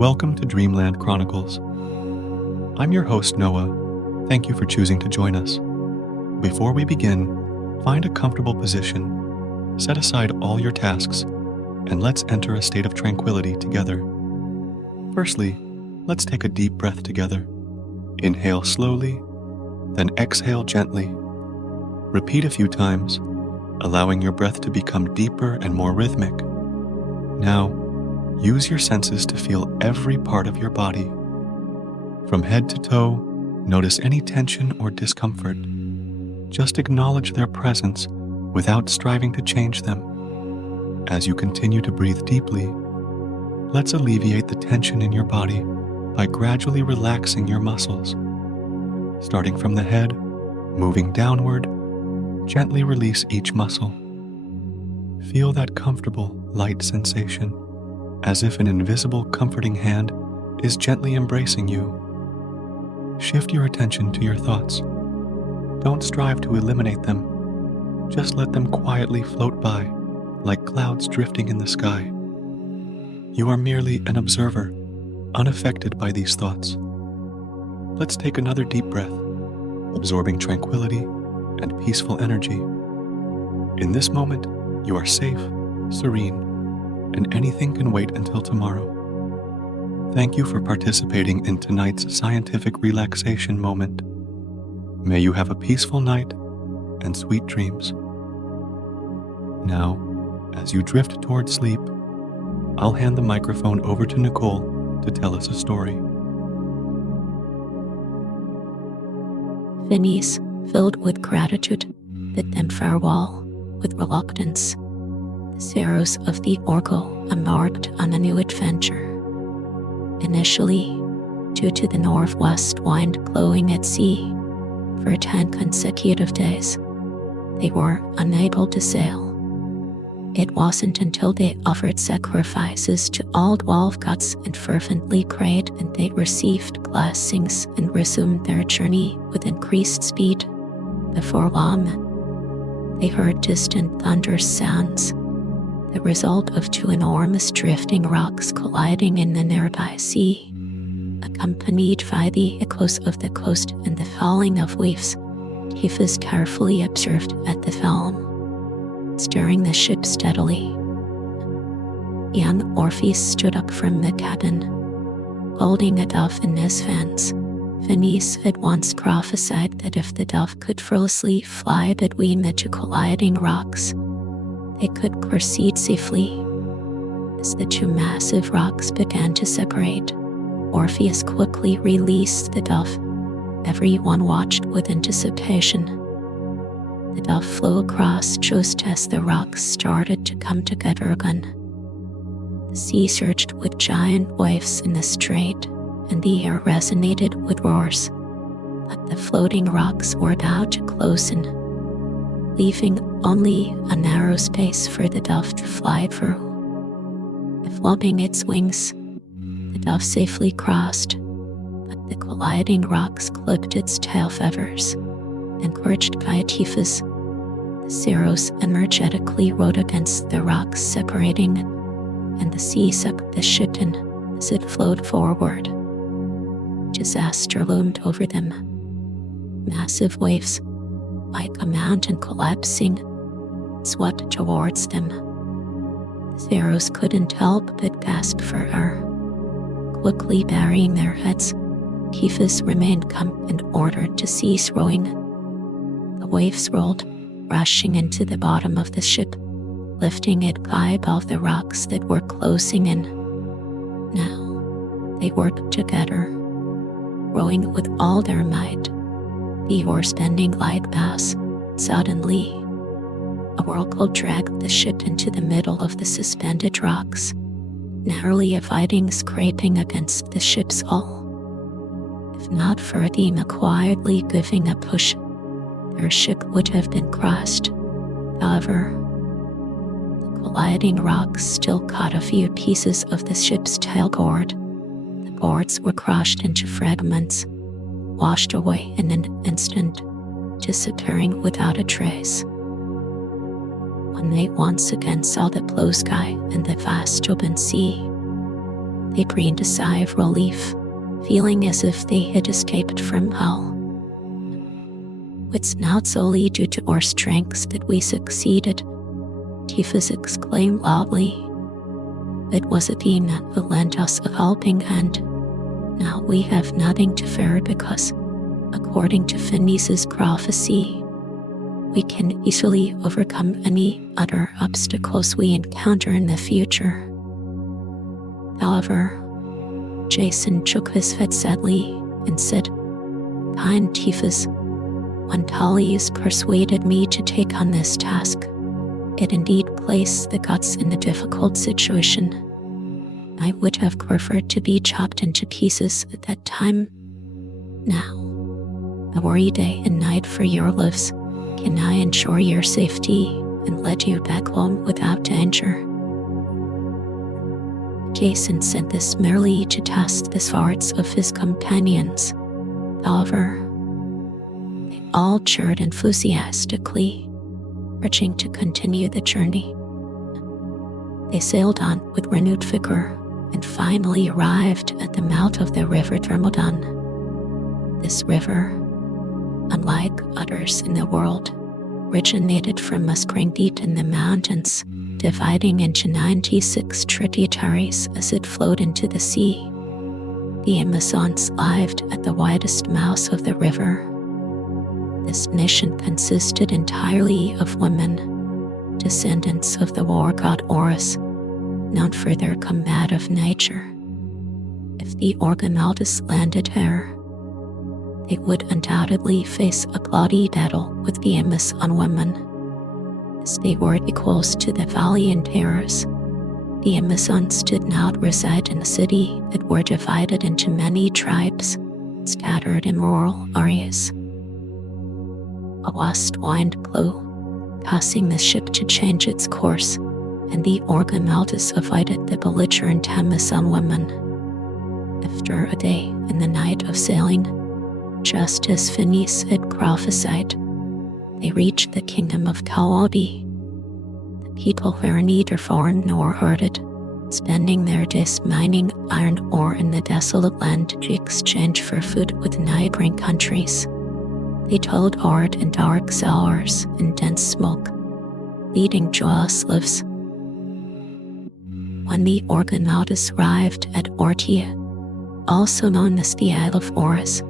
Welcome to Dreamland Chronicles. I'm your host, Noah. Thank you for choosing to join us. Before we begin, find a comfortable position, set aside all your tasks, and let's enter a state of tranquility together. Firstly, let's take a deep breath together. Inhale slowly, then exhale gently. Repeat a few times, allowing your breath to become deeper and more rhythmic. Now, use your senses to feel every part of your body. From head to toe, notice any tension or discomfort. Just acknowledge their presence without striving to change them. As you continue to breathe deeply, let's alleviate the tension in your body by gradually relaxing your muscles. Starting from the head, moving downward, gently release each muscle. Feel that comfortable, light sensation, as if an invisible, comforting hand is gently embracing you. Shift your attention to your thoughts. Don't strive to eliminate them. Just let them quietly float by, like clouds drifting in the sky. You are merely an observer, unaffected by these thoughts. Let's take another deep breath, absorbing tranquility and peaceful energy. In this moment, you are safe, serene, and anything can wait until tomorrow. Thank you for participating in tonight's scientific relaxation moment. May you have a peaceful night and sweet dreams. Now, as you drift toward sleep, I'll hand the microphone over to Nicole to tell us a story. Phineas, filled with gratitude, bid them farewell with reluctance. The heroes of the Argonauts embarked on a new adventure. Initially, due to the northwest wind blowing at sea, for 10 consecutive days, they were unable to sail. It wasn't until they offered sacrifices to all 12 gods and fervently prayed and they received blessings and resumed their journey with increased speed. Before long, they heard distant thunder sounds, the result of 2 enormous drifting rocks colliding in the nearby sea, accompanied by the echoes of the coast and the falling of waves. Theseus carefully observed at the helm, steering the ship steadily. Young Orpheus stood up from the cabin, holding a dove in his hands. Phineas had once prophesied that if the dove could fearlessly fly between the 2 colliding rocks, they could proceed safely. As the 2 massive rocks began to separate, Orpheus quickly released the dove. Everyone watched with anticipation. The dove flew across just as the rocks started to come together again. The sea surged with giant waves in the strait, and the air resonated with roars. But the floating rocks were about to close in, leaving only a narrow space for the dove to fly through. Flapping its wings, the dove safely crossed, but the colliding rocks clipped its tail feathers. Encouraged by Theseus, the heroes energetically rowed against the rocks separating, and the sea sucked the ship in as it flowed forward. Disaster loomed over them. Massive waves, like a mountain collapsing, swept towards them. The heroes couldn't help but gasp for air. Quickly burying their heads, Theseus remained calm and ordered to cease rowing. The waves rolled, rushing into the bottom of the ship, lifting it high above the rocks that were closing in. Now, they worked together, rowing with all their might, the oars bending like bows. Suddenly, a whirlpool dragged the ship into the middle of the suspended rocks, narrowly avoiding scraping against the ship's hull. If not for Athena quietly giving a push, their ship would have been crushed. However, the colliding rocks still caught a few pieces of the ship's tailboard. The boards were crushed into fragments, washed away in an instant, disappearing without a trace. When they once again saw the blue sky and the vast open sea, They breathed a sigh of relief, feeling as if they had escaped from hell. "It's not solely due to our strengths that we succeeded," Tiphys exclaimed loudly. "It was a demon who lent us a helping hand. Now we have nothing to fear because, according to Phineas's prophecy, we can easily overcome any other obstacles we encounter in the future." However, Jason shook his head sadly and said, "Kind Tiphys, when Thales persuaded me to take on this task, it indeed placed the gods in a difficult situation. I would have preferred to be chopped into pieces at that time. Now, I worry day and night for your lives. Can I ensure your safety and let you back home without danger?" Jason said this merely to test the swords of his companions. However, they all cheered enthusiastically, urging to continue the journey. They sailed on with renewed vigor and finally arrived at the mouth of the river Dreamland. This river, unlike others in the world, originated from a spring deep in the mountains, dividing into 96 tributaries as it flowed into the sea. The Amazons lived at the widest mouth of the river. This nation consisted entirely of women, descendants of the war god Horus, known for their combative nature. If the Argonauts landed here, they would undoubtedly face a bloody battle with the Amazon women, as they were equals to the valiant heroes. The Amazons did not reside in a city but were divided into many tribes, scattered in rural areas. A west wind blew, causing the ship to change its course, and the Argonauts avoided the belligerent Amazon women. After a day and the night of sailing, just as Phineas had prophesied, they reached the kingdom of Kalodi. The people were neither foreign nor herded, spending their days mining iron ore in the desolate land to exchange for food with neighboring countries. They told hard and dark cellars in dense smoke, leading joyous lives. When the Argonauts arrived at Ortia, also known as the Isle of Horus,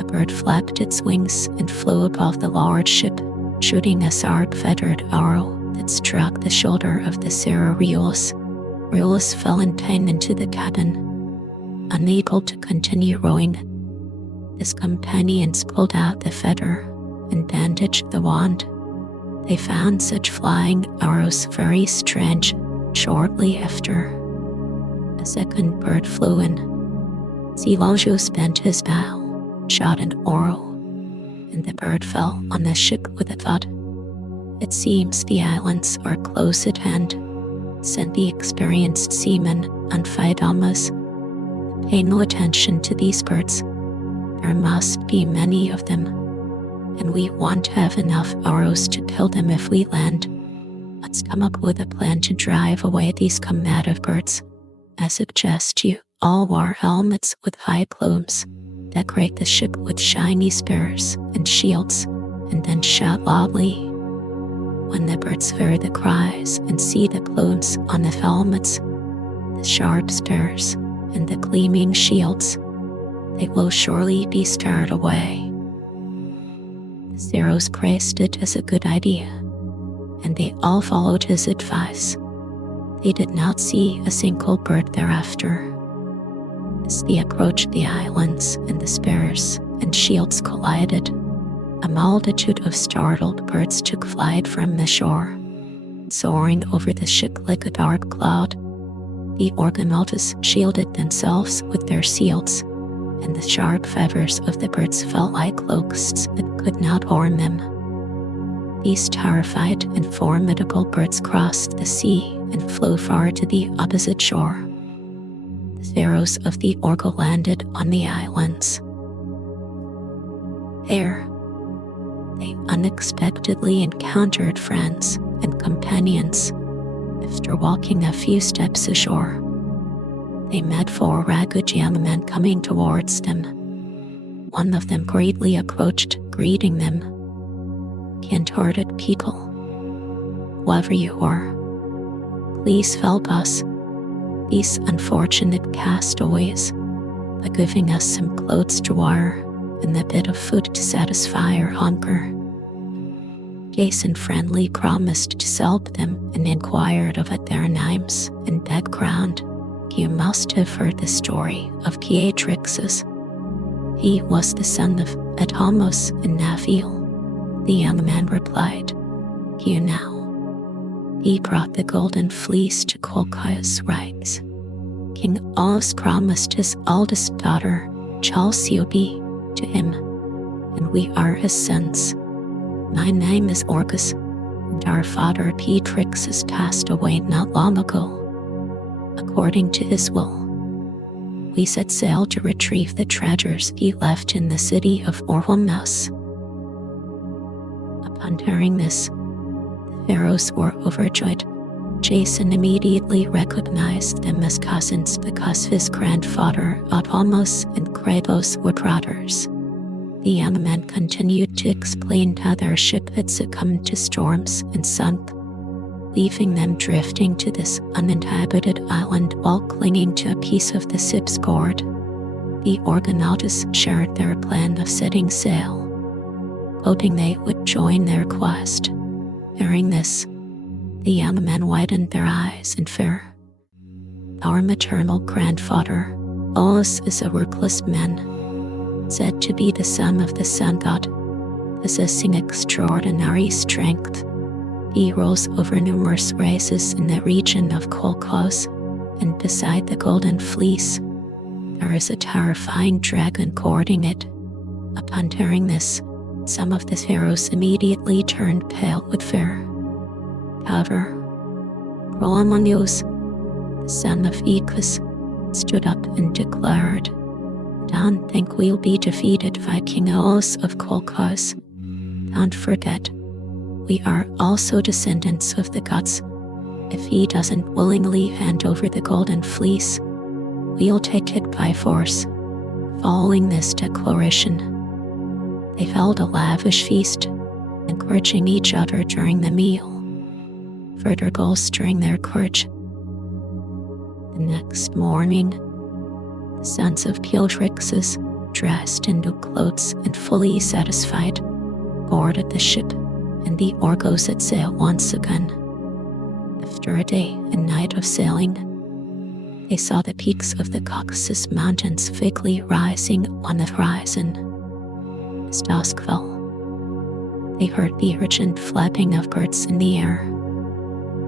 a bird flapped its wings and flew above the large ship, shooting a sharp-feathered arrow that struck the shoulder of the sailor Reulus. Reulus fell in pain into the cabin. Unable to continue rowing, his companions pulled out the feather and bandaged the wound. They found such flying arrows very strange. Shortly after, a second bird flew in. Silonjus bent his bow, shot an arrow, and the bird fell on the ship with a thud. "It seems the islands are close at hand," said the experienced seaman Amphidamas. "Pay no attention to these birds. There must be many of them, and we won't have enough arrows to kill them if we land. Let's come up with a plan to drive away these combative birds. I suggest you all wear helmets with high plumes, decorate the ship with shiny spears and shields, and then shout loudly. When the birds hear the cries and see the plumes on the helmets, the sharp spears, and the gleaming shields, they will surely be scared away." The sailors praised it as a good idea, and they all followed his advice. They did not see a single bird thereafter. As they approached the islands and the spears and shields collided, a multitude of startled birds took flight from the shore, soaring over the ship like a dark cloud. The Argonauts shielded themselves with their shields, and the sharp feathers of the birds fell like locusts that could not harm them. These terrified and formidable birds crossed the sea and flew far to the opposite shore. The pharaohs of the Argo landed on the islands. There, they unexpectedly encountered friends and companions. After walking a few steps ashore, They met four ragged young men coming towards them. One of them greatly approached, greeting them. "Kind-hearted people, whoever you are, please help us, these unfortunate castaways, by giving us some clothes to wear and a bit of food to satisfy our hunger." Jason friendly promised to help them and inquired about their names and background. "You must have heard the story of Beatrix's. He was the son of Adamos and Naviel," the young man replied. "You now. He brought the golden fleece to Colchia's rights. King Os promised his eldest daughter, Chalciope, to him, and we are his sons. My name is Orcus, and our father Beatrix's passed away not long ago. According to his will, we set sail to retrieve the treasures he left in the city of Orhomus." Upon hearing this, the pharaohs were overjoyed. Jason immediately recognized them as cousins because his grandfather Adamos and Kratos were brothers. The young man continued to explain how their ship had succumbed to storms and sunk, leaving them drifting to this uninhabited island while clinging to a piece of the ship's cord. The Argonauts shared their plan of setting sail, hoping they would join their quest. Hearing this, the young men widened their eyes in fear. "Our maternal grandfather, Os, is a ruthless man, said to be the son of the sun god, possessing extraordinary strength. He rules over numerous races in the region of Colchos, and beside the golden fleece, there is a terrifying dragon guarding it." Upon hearing this, some of the pharaohs immediately turned pale with fear. However, Promanios, the son of Ecus, stood up and declared, "Don't think we'll be defeated by King Os of Colchos. Don't forget, we are also descendants of the gods. If he doesn't willingly hand over the golden fleece, we'll take it by force." Following this declaration, they held a lavish feast, encouraging each other during the meal, further bolstering their courage. The next morning, the sons of Beatrix's, dressed in new clothes and fully satisfied, boarded the ship, and the Argos set sail once again. After a day and night of sailing, they saw the peaks of the Caucasus Mountains vaguely rising on the horizon. As dusk fell, they heard the urgent flapping of birds in the air,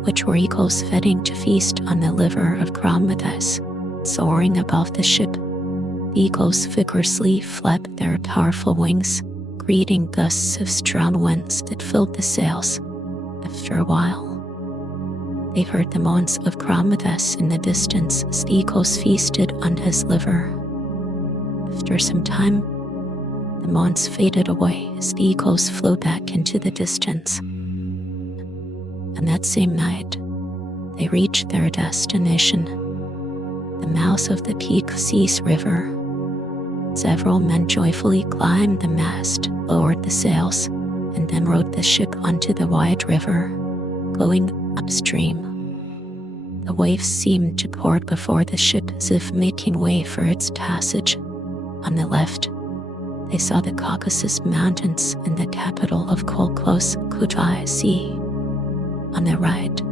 which were eagles heading to feast on the liver of Prometheus. Soaring above the ship, the eagles vigorously flapped their powerful wings, greeting gusts of strong winds that filled the sails. After a while, they heard the moans of Prometheus in the distance as the eagles feasted on his liver. After some time, the moans faded away as the eagles flew back into the distance. And that same night, they reached their destination, the mouth of the Coziest river. Several men joyfully climbed the mast, lowered the sails, and then rowed the ship onto the wide river, going upstream. The waves seemed to pour before the ship as if making way for its passage. On the left, they saw the Caucasus Mountains and the capital of Colchos, Sea. On the right,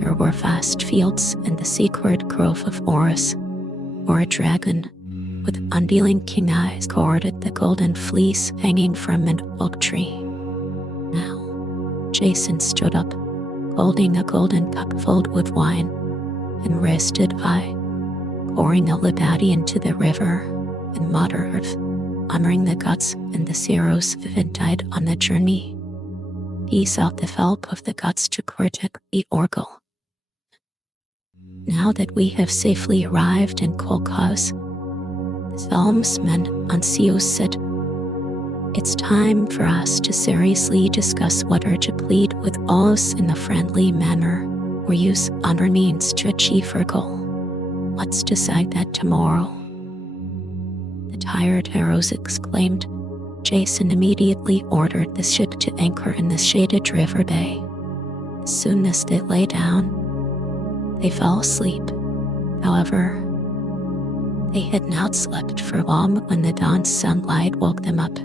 there were vast fields and the sacred grove of Orus, or a dragon, with undealing king eyes guarded the golden fleece hanging from an oak tree. Now, Jason stood up, holding a golden cup filled with wine, and rested high, pouring a libation into the river, and muttered, honoring the gods and the heroes who had died on the journey. He sought the help of the gods to protect the Orgle. Now that we have safely arrived in Colchos, the helmsman Anseus said, "It's time for us to seriously discuss whether to plead with us in a friendly manner or use other means to achieve our goal." Let's decide that tomorrow," the tired heroes exclaimed. Jason immediately ordered the ship to anchor in the shaded river bay. As soon as they lay down, they fell asleep. However, they had not slept for long when the dawn's sunlight woke them up.